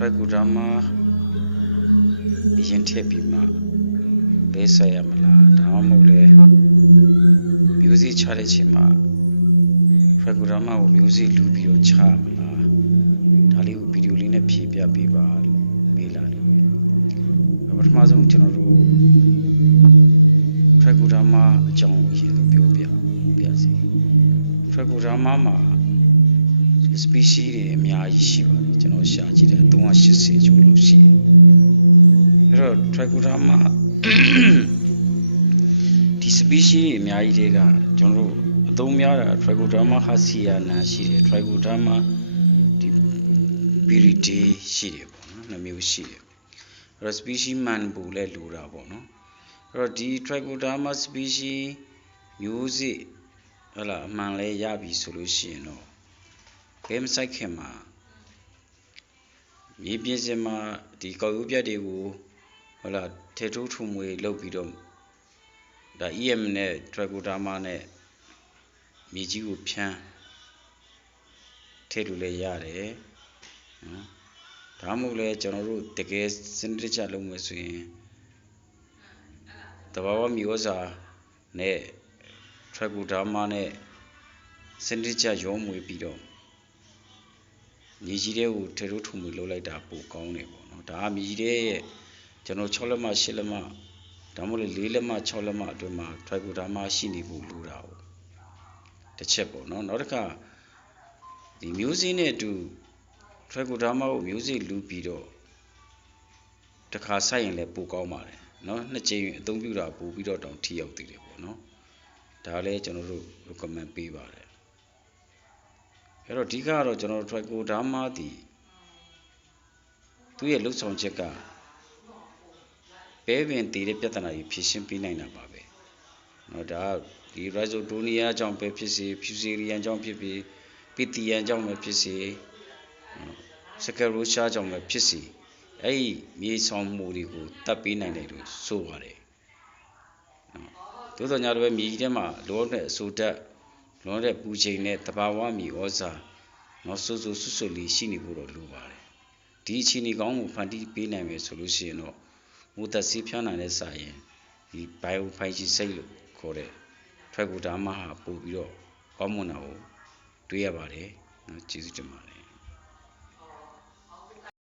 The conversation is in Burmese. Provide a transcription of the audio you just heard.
Trichoderma ရင်ထည့်ပြီးမှလဲဆက်ရမလားဒါမှမဟုတ်လေမျိုးစေ့ချတဲ့ချိန်မှာ Trichoderma ကိုမျိုးစေ့လူပြီးတော့ချရမလားဒါလေးကိုဗီဒီယိုလေးနဲ့ဖြည့်ပြပေးပါလို့မေးလာတယ်ပထမဆုံးကျွန်တော်တို့ Trichoderma အကြောင်းရင်းလို့ပြောပြစီ Trichoderma မှာ species တွေအများကြီးရှိပါတယ်ကျွန်တော်ရှာကြည့်တယ်380ကျော်လို့ရှိတယ်အဲ့တော့ Trichoderma ဒီ species တွေအများကြီးတွေကကျွန်တော်တို့အသုံးများတာ Trichoderma hasiana ရှိတယ် Trichoderma ဒီ viridae ရှိတယ်ပေါ့နော်နှစ်မျိုးရှိတယ်အဲ့တော့ species မှန်ဖို့လဲလိုတာပေါ့နော်အဲ့တော့ဒီ Trichoderma species မျိုးစေ့ဟလာအမှန်လဲရပြီဆိုလို့ရှိရင်တော့ဘယ်မဆိုင်ခင်မှာမြေပြင်စင်မှာဒီကောက်ရိုးပြတ်တွေကိုဟုတ်လားထေထိုးထုံမွေလုပ်ပြီးတော့ဒါ EM နဲ့ Trichoderma နဲ့မြေကြီးကိုဖြန်းထည့်လို့လည်းရတယ်နော်ဒါမှမဟုတ်လဲကျွန်တော်တို့တကယ်စနစ်တကျလုပ်မယ်ဆိုရင်တဘာဝမျိုးစာနဲ့ Trichoderma နဲ့စနစ်တကျရောမွေပြီးတော့မြေကြီးတွေကိုထေထိုးထုံမွေလုပ်လိုက်တာပိုကောင်းတယ်ပေါ့နော်ဒါကမြေကြီးတွေရဲ့ကျွန်တော်6လက်မ8လက်မဒါမှမဟုတ်4လက်မ6လက်မအတွင်းမှာ Trichoderma ရှိနေဖို့လိုတာပေါ့တစ်ချက်ပေါ့နော်နောက်တစ်ခါဒီမျိုးစေ့နဲ့အတူ Trichoderma ကိုမျိုးစေ့လူပြီးတော့တစ်ခါစိုက်ရင်လည်းပိုကောင်းပါတယ်နော်နှစ်ကြိမ်အသုံးပြုတာပိုပြီးတော့တောင်ထိရောက်သေးတယ်ပေါ့နော်ဒါလည်းကျွန်တော်တို့ recommend ပေးပါတယ်အဲ့တော့အဓိကတော့ကျွန်တော်တို့ Trichoderma ဒီသူ့ရဲ့လှုပ်ဆောင်ချက်ကပဲပင်တည်တဲ့ပြဿနာကြီးဖြေရှင်းပေးနိုင်တာပါပဲเนาะဒါဒီ Rhizotonia အကြောင်းပဲဖြစ်စေ Fusarium အကြောင်းဖြစ်ပြီး Pythium အကြောင်းပဲဖြစ်စေ Sclerotia အကြောင်းပဲဖြစ်စေအဲ့ဒီမြေဆောင်မှုတွေကိုတတ်ပေးနိုင်တယ်လို့ဆိုပါတယ်သို့တော်ညာတော့မြေကြီးထဲမှာလောတဲ့အဆိုဓာတ်လောတဲ့ပူချိန်နဲ့တဘာဝမြေဩဇာနော်ဆွဆွလေးရှိနေဖို့တော့လိုပါတယ်ဒီအခြေအနေကောင်းကိုဖန်တီးပေးနိုင်မယ်ဆိုလို့ရှိရင်တော့မိုးသက်ဆေးဖြန်းနိုင်တဲ့စာရင်ဒီ biofungicide လို့ခေါ်တဲ့ Trichoderma ဟာပို့ပြီးတော့ကောင်းမွန်တာကိုတွေ့ရပါတယ်နော်ကျေးဇူးတင်ပါတယ်